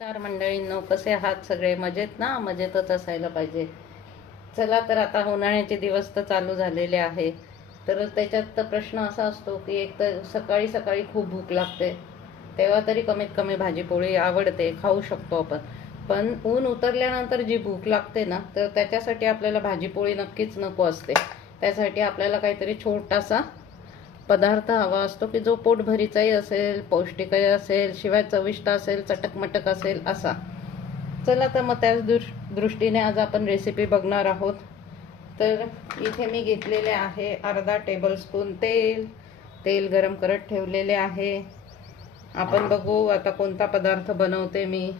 नमस्कार मंडळींनो, कसे आहात सगळे? मजेत ना? मजेतच असायला पाहिजे. चला तर आता उन्हाळ्याचे दिवस तर चालू झालेले आहे. तर त्याच्यात तर प्रश्न असा असतो की एक तर सकाळी सकाळी खूप भूक लागते, तेव्हा तरी कमीत कमी भाजीपोळी आवडते, खाऊ शकतो आपण. पण ऊन उतरल्यानंतर जी भूक लागते ना, तर त्याच्यासाठी आपल्याला भाजीपोळी नक्कीच नको असते. त्यासाठी आपल्याला काहीतरी छोटासा पदार्थ हवा असतो की जो पोटभरीचाही असेल, पौष्टिकही असेल, शिवाय चविष्ट असेल, चटकमटक असेल असा. चला तर मग त्याच दृष्टीने आज आपण रेसिपी बघणार आहोत. तर इथे मी घेतलेले आहे अर्धा टेबलस्पून तेल. तेल गरम करत ठेवलेले आहे. आपण बघू आता कोणता पदार्थ बनवते मी.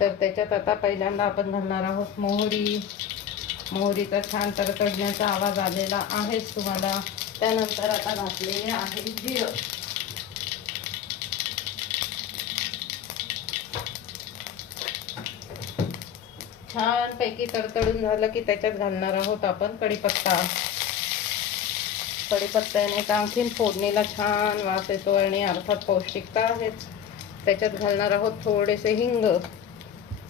तर त्याच्यात आता पहिल्यांदा आपण घालणार आहोत मोहरी. मोहरीचा छान तडतडण्याचा आवाज आलेला आहेच तुम्हाला. त्यानंतर आता घातलेले आहे जिरं. छानपैकी तडतडून झालं की त्याच्यात घालणार आहोत आपण कढीपत्ता. कढीपत्त्याने आणखीन फोडणीला छान वास येतो आणि अर्थात पौष्टिकता आहेच. त्याच्यात घालणार आहोत थोडेसे हिंग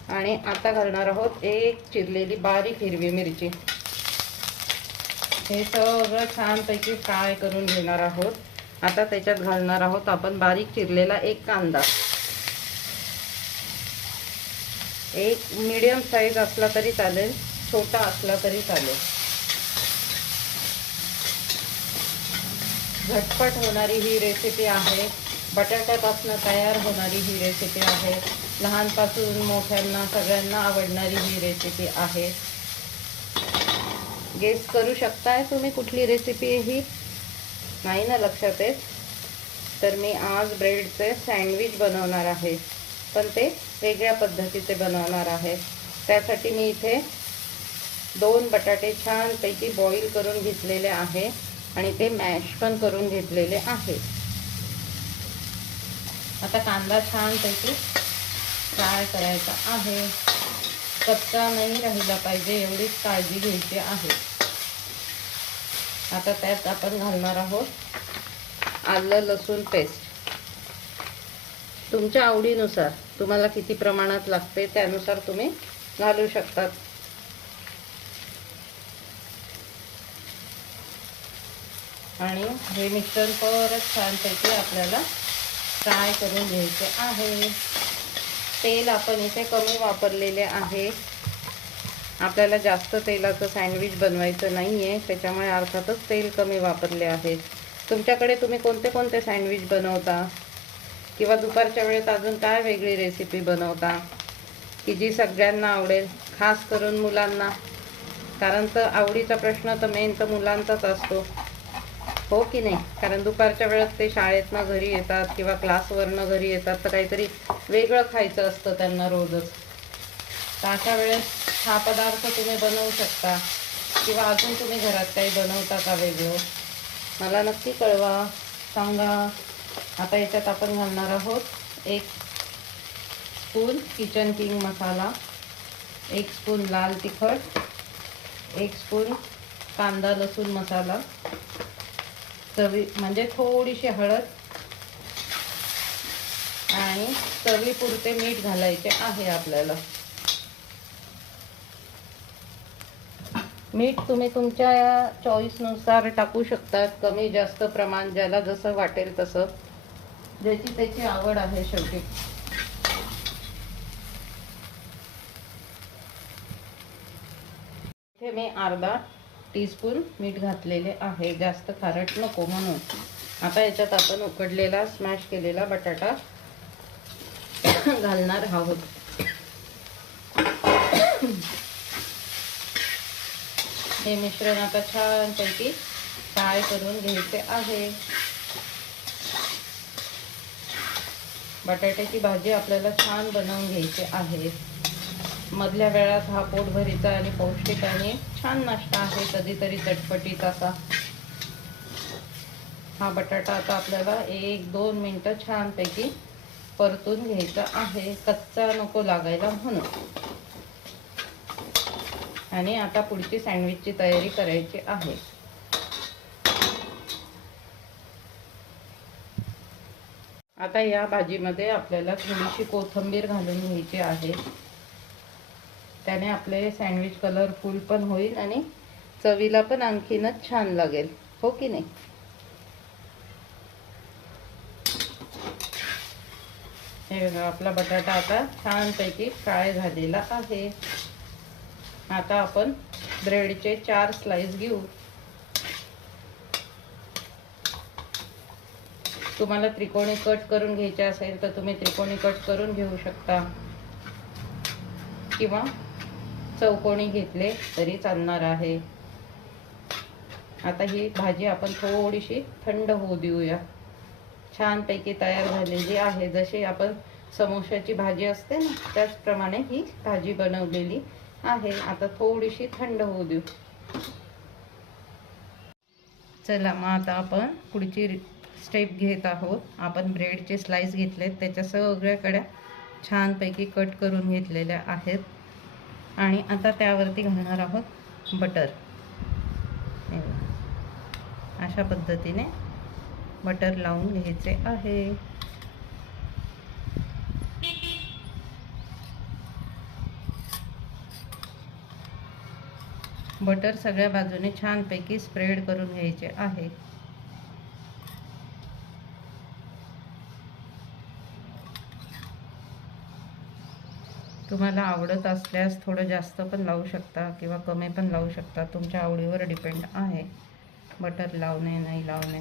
आणि आता घालणार आहोत एक चिरलेली बारीक हिरवी मिरची. हे सगळं छानपैकी फ्राय करून घेणार आहोत. आता त्याच्यात घालणार आहोत आपण बारीक चिरलेला एक कांदा. एक मीडियम साईज असला तरी चालेल, छोटा असला तरी चालेल. झटपट होणारी ही रेसिपी आहे. बटाट्यापासून तयार होणारी ही रेसिपी आहे. लहानपासून मोठ्यांना सगळ्यांना आवडणारी ही रेसिपी आहे. गेस करू शकताय तुम्ही कुठली रेसिपी आहे ही? नाही ना लक्षात येत? तर मी आज ब्रेडचे सँडविच बनवणार आहे, पण ते वेगळ्या पद्धतीचे बनवणार आहे. त्यासाठी मी इथे 2 बटाटे छानपैकी बॉईल करून घेतलेले आहे आणि ते मॅश पण करून घेतलेले आहे. आता कांदा छानपैकी फ्राय करायचा आहे. कच्चा नाही राहिला पाहिजे एवढीच काळजी घ्यायची आहे. आता त्यात आपण घालणार आहोत आलं लसूण पेस्ट. तुमच्या आवडीनुसार तुम्हाला किती प्रमाणात लागते त्यानुसार तुम्ही घालू शकतात. आणि हे मिश्रण परत छानपैकी आपल्याला फ्राय करून घ्यायचे आहे. तेल आपण इथे कमी वापरलेले आहे. आपल्याला जास्त तेलाचं सँडविच बनवायचं नाही आहे, त्याच्यामुळे अर्थातच तेल कमी वापरले आहे. तुमच्याकडे तुम्ही कोणते कोणते सँडविच बनवता, किंवा दुपारच्या वेळेत अजून काय वेगळी रेसिपी बनवता की जी सगळ्यांना आवडेल, खास करून मुलांना? कारण तर आवडीचा प्रश्न तर मेन तर मुलांचाच असतो, हो की नाही? कारण दुपारच्या वेळेत ते शाळेतनं घरी येतात किंवा क्लासवरनं घरी येतात, तर काहीतरी वेगळं खायचं असतं त्यांना रोजच. तर अशा वेळेस हा पदार्थ तुम्ही बनवू शकता, किंवा अजून तुम्ही घरात काही बनवता का वेगळं? मला नक्की कळवा, सांगा. आता याच्यात आपण घालणार आहोत 1 स्पून किचन किंग मसाला, 1 स्पून लाल तिखट, 1 स्पून कांदा लसूण मसाला, चवी म्हणजे थोडीशी हळद आणि चवीपुरते मीठ घालायचे आहे आपल्याला. मीठ तुम्ही तुमच्या चॉईसनुसार टाकू शकतात, कमी जास्त प्रमाण ज्याला जसं वाटेल तसं, ज्याची त्याची आवड आहे शेवटी. इथे मी अर्धा टीस्पून मीठ घातलेले आहे, जास्त खारट नको म्हणून. आता याच्यात आपण उकडलेला स्मॅश केलेला बटाटा घालणार आहोत. हे मिश्रण आता छानपैकी फ्राय करून घ्यायचे आहे. बटाट्याची भाजी आपल्याला छान बनवून घ्यायची आहे. मधल्या वेळात हा पोटभरीचा आणि पौष्टिक आणि छान नाश्ता आहे, कधीतरी चटपटीत असा. हा बटाटा आता आपल्याला 1-2 मिनिटं छानपैकी परतून घ्यायचा आहे, कच्चा नको लागायला म्हणून. आणि आता पुढची सँडविचची तयारी करायची आहे. आता या भाजीमध्ये आपल्याला थोडीशी कोथिंबीर घालून घ्यायची आहे. त्याने आपले सँडविच कलरफुल पण होईल आणि चवीला पण आणखीनच छान लागेल, हो की नाही. हे बघा, आपला बटाटा आता छानपैकी फ्राय झालेला आहे. आता आपण ब्रेडचे 4 स्लाइस घेऊ. तुम्हाला त्रिकोणी कट करून घ्यायचे असेल तर तुम्ही त्रिकोणी कट करून घेऊ शकता किंवा चौकोनी घेतले तरी चालणार आहे. आता ही भाजी आपण थोडीशी थंड होऊ देऊया. छानपैकी तयार झालेली आहे. जशी आपण समोशाची भाजी असते ना, त्याचप्रमाणे ही भाजी बनवलेली आहे. आता थोडीशी थंड होऊ देऊ. चला, मग आता आपण पुढची स्टेप घेत आहोत. आपण ब्रेडचे स्लाइस घेतलेत, त्याच्या सगळ्याकडे छानपैकी कट करून घेतलेल्या आहेत आणि आता त्यावरती घालणार आहोत बटर. अशा पद्धतीने बटर लावून घ्यायचे आहे. बटर सगळ्या बाजूने छानपैकी स्प्रेड करून घ्यायचे आहे. तुम्हाला आवडत असल्यास थोडं जास्त पण लावू शकता किंवा कमी पण लावू शकता. तुमच्या आवडीवर डिपेंड आहे बटर लावणे नाही लावणे.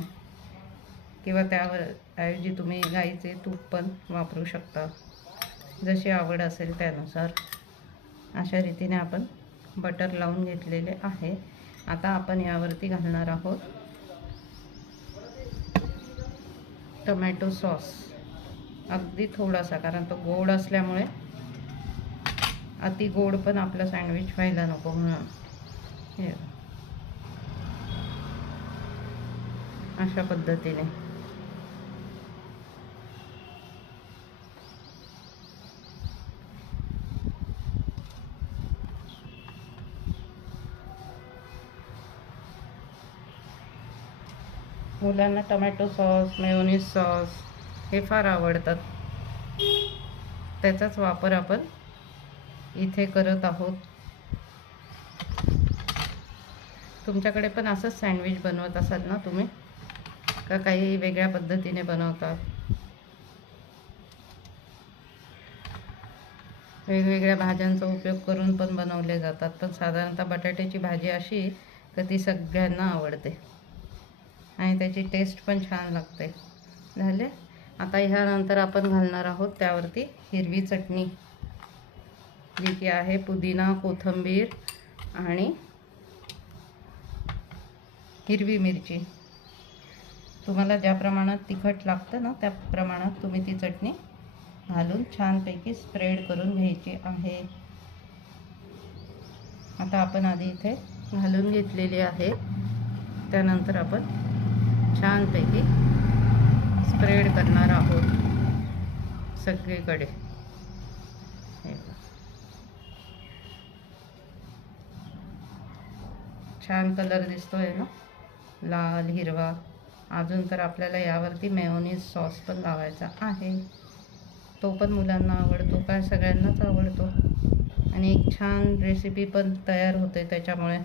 किंवा त्यावर ऐवजी तुम्ही गाईचे तूप पण वापरू शकता, जशी आवड असेल त्यानुसार. अशा रीतीने आपण बटर लावून घेतलेले आहे. आता आपण यावरती घालणार आहोत टोमॅटो सॉस. अगदी थोडासा, कारण तो गोड असल्यामुळे अति गोड पण आपलं सँडविच व्हायला नको म्हणून. हे अशा पद्धतीने मुलांना टोमॅटो सॉस, मेयोनीज सॉस हे फार आवडतात. त्याचाच वापर आपण इथे करत आहोत. तुमच्याकडे पण असंच सँडविच बनवत असाल ना तुम्ही, का काही वेगळ्या पद्धतीने बनवतात? वेगवेगळ्या भाज्यांचा उपयोग करून पण बनवले जातात, पण साधारणतः बटाट्याची भाजी अशी तर ती सगळ्यांना आवडते आणि त्याची टेस्ट पण छान लागते. झाले. आता ह्यानंतर आपण घालणार आहोत त्यावरती हिरवी चटणी, जी की आहे पुदिना, कोथिंबीर आणि हिरवी मिरची. तुम्हाला ज्या प्रमाणात तिखट लागतं ना, त्या प्रमाणात तुम्ही ती चटणी घालून छानपैकी स्प्रेड करून घ्यायची आहे. आता आपण आधी इथे घालून घेतलेली आहे. त्यानंतर आपण छानपैकी स्प्रेड करणार आहोत सगळीकडे. छान कलर दिसतोय ना, लाल हिरवा. अजून तर आपल्याला यावरती मेयोनीज सॉस पण लावायचा आहे. तो पण मुलांना आवडतो, काय सगळ्यांनाच आवडतो आणि एक छान रेसिपी पण तयार होते त्याच्यामुळे.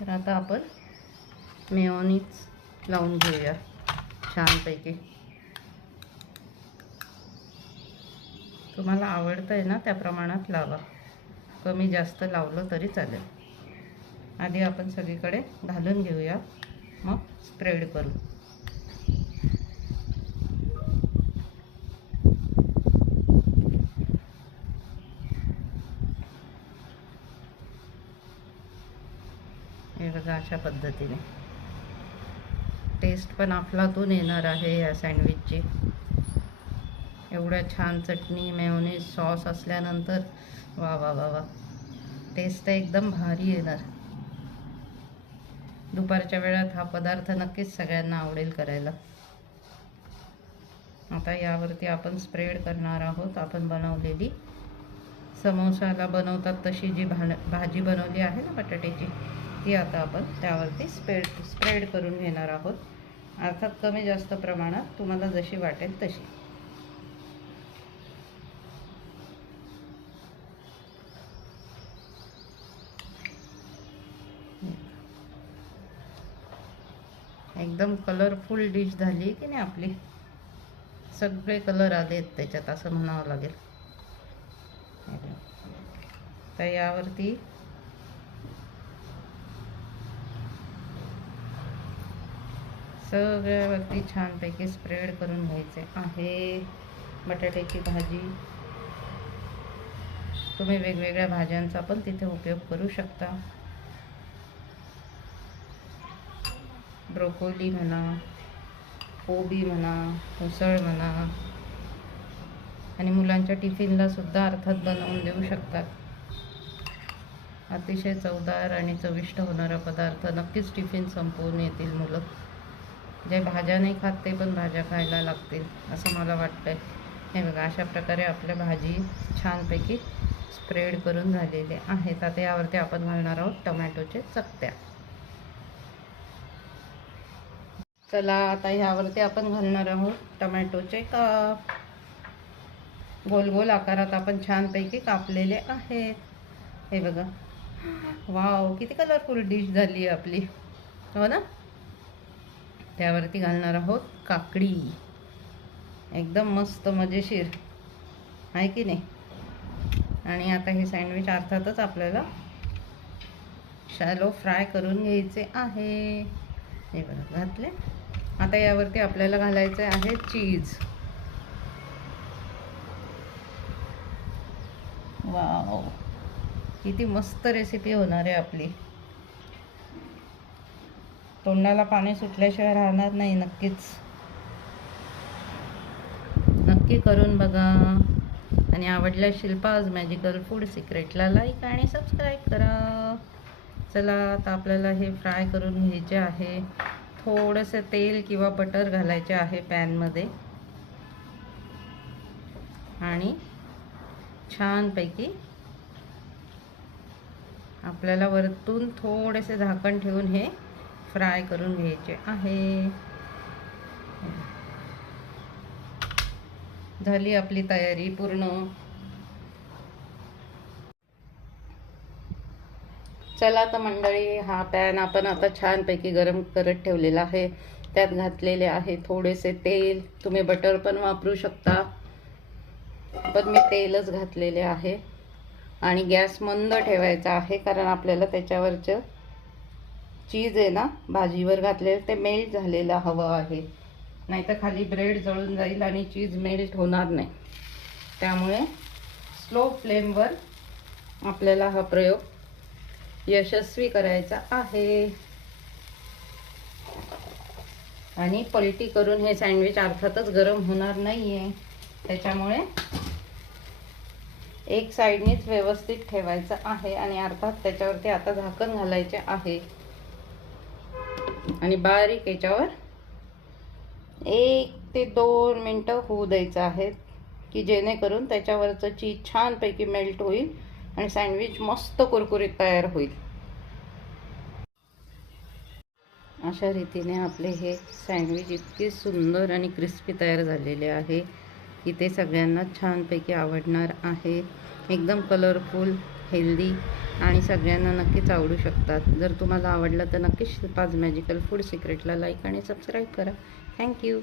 तर आता आपण मेयोनीज लावून घेऊया छानपैकी. तुम्हाला आवडतं आहे ना, त्या प्रमाणात लावा. कमी जास्त लावलं तरी चालेल. आधी आपण सगळीकडे घालून घेऊया, मग स्प्रेड करू. हे बघा, अशा पद्धतीने टेस्ट पण अफलातून येणार आहे या सँडविचची. एवढ्या छान चटणी, मेयोनीज, सॉस असल्यानंतर वा वा वा वा, टेस्ट तर एकदम भारी येणार. दुपारच्या वेळात हा पदार्थ नक्कीच सगळ्यांना आवडेल करायला. आता यावरती आपण स्प्रेड करणार आहोत आपण बनवलेली, समोसाला बनवतात तशी जी भाजी बनवली आहे ना बटाट्याची, ती आता आपण त्यावरती स्प्रेड करून घेणार आहोत. अर्थात कमी जास्त प्रमाणात तुम्हाला जशी वाटेल तशी. एकदम कलरफुल डिश झाली की नाही आपली. सगळे कलर आलेत त्याच्यात असं म्हणावं लागेल. तर यावरती सगळ्यावरती छानपैकी स्प्रेड करून घ्यायचे आहे बटाट्याची भाजी. तुम्ही वेगवेगळ्या भाज्यांचा पण तिथे उपयोग करू शकता. ब्रोकोली म्हणा, कोबी म्हणा, उसळ म्हणा, आणि मुलांच्या टिफिनला सुद्धा अर्थात बनवून देऊ शकतात. अतिशय चवदार आणि चविष्ट होणारा पदार्थ. नक्कीच टिफिन संपवून येतील मुलं. जे भाज्या नाही खात ते पण भाज्या खायला लागतील असं मला वाटतंय. हे बघा, अशा प्रकारे आपल्या भाजी छानपैकी स्प्रेड करून झालेले आहेत. आता यावरती आपण घालणार आहोत टोमॅटोचे चकत्या. चला, आता ह्यावरती आपण घालणार आहोत टोमॅटोचे काप. गोल गोल आकारात आपण छानपैकी कापलेले आहेत. हे बघा, वाव, किती कलरफुल डिश झाली आपली, हो ना. त्यावरती घालणार आहोत काकडी. एकदम मस्त मजेशीर आहे की नाही. आणि आता हे सँडविच अर्थातच आपल्याला शॅलो फ्राय करून घ्यायचे आहे. हे बघा, घातले. आता यावरती आपल्याला घालायचे आहे चीज. वाव, किती मस्त रेसिपी होणार आहे आपली. तोंडाला पाणी सुटल्याशिवाय राहणार नाही. नक्की करून बघा. आणि आवडल्यास शिल्पाज मॅजिकल फूड सिक्रेटला लाईक आणि सबस्क्राईब करा. चला, आता आपल्याला हे फ्राय करून घ्यायचे आहे. थोडंसं तेल किंवा बटर घालायचे आहे पॅनमध्ये आणि छानपैकी आपल्याला वरतून थोडेसे झाकण ठेवून हे फ्राय करून घ्यायचे आहे. झाली आपली तयारी पूर्ण. चला तर मंडळी, हा पॅन आपण आता छानपैकी गरम करत ठेवलेला आहे. त्यात घातलेले आहे थोडेसे तेल. तुम्ही बटर पण वापरू शकता, पण मी तेलच घातलेले आहे. आणि गॅस मंद ठेवायचा आहे, कारण आपल्याला त्याच्यावरचं चीज आहे ना, भाजीवर घातलेलं ते मेल्ट झालेलं हवं आहे. नाहीतर खाली ब्रेड जळून जाईल आणि चीज मेल्ट होणार नाही. त्यामुळे स्लो फ्लेमवर आपल्याला हा प्रयोग यशस्वी करायचा आहे. आणि पलटी करून हे सँडविच अर्थातच गरम होणार नाहीये. त्याच्यामुळे एक साईडनीच व्यवस्थित ठेवायचं आहे. आणि अर्थात त्याच्यावरती आता झाकण घालायचे आहे आणि बारीक याच्यावर 1 ते 2 मिनटं होऊ द्यायचं आहे, की जेणेकरून त्याच्यावरचं चीज छानपैकी मेल्ट होईल आणि सँडविच मस्त कुरकुरीत तयार होईल. अशा रीतीने आपले हे सँडविच इतके सुंदर आणि क्रिस्पी तयार झालेले आहे की ते सगळ्यांना छानपैकी आवडणार आहे. एकदम कलरफुल, हेल्दी आणि सगळ्यांना नक्कीच आवडू शकतात. जर तुम्हाला आवडलं तर नक्कीच शिल्पाज मॅजिकल फूड सिक्रेटला लाईक आणि सबस्क्राईब करा. थँक्यू.